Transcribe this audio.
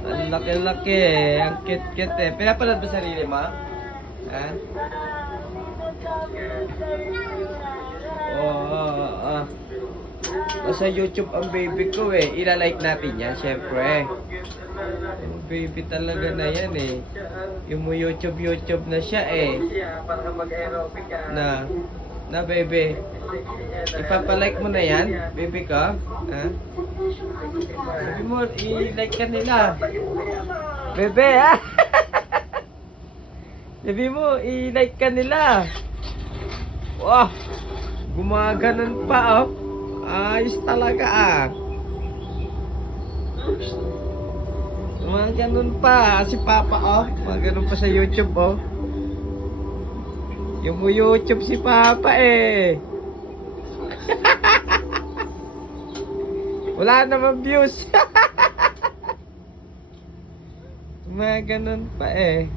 Ang laki-laki eh. Ang cute-cute eh. Pinapanood ba sarili mo? Ha? Oo. Nasa YouTube ang baby ko eh. Ilalike natin yan, syempre. Yung baby talaga na yan eh. Yung mo YouTube na siya eh. Na baby. Ipapalike mo na yan, baby ko. Ha? Sabi mo, i-like ka nila. Bebe, ha? Sabi mo, i-like ka nila. Wow! Gumaganon pa, oh. Ayos talaga, ah. Gumaganon pa. Si Papa, oh. Gumaganon pa sa YouTube, oh. Yung mo YouTube si Papa, eh. Wala naman views. Gumaganon pa, eh.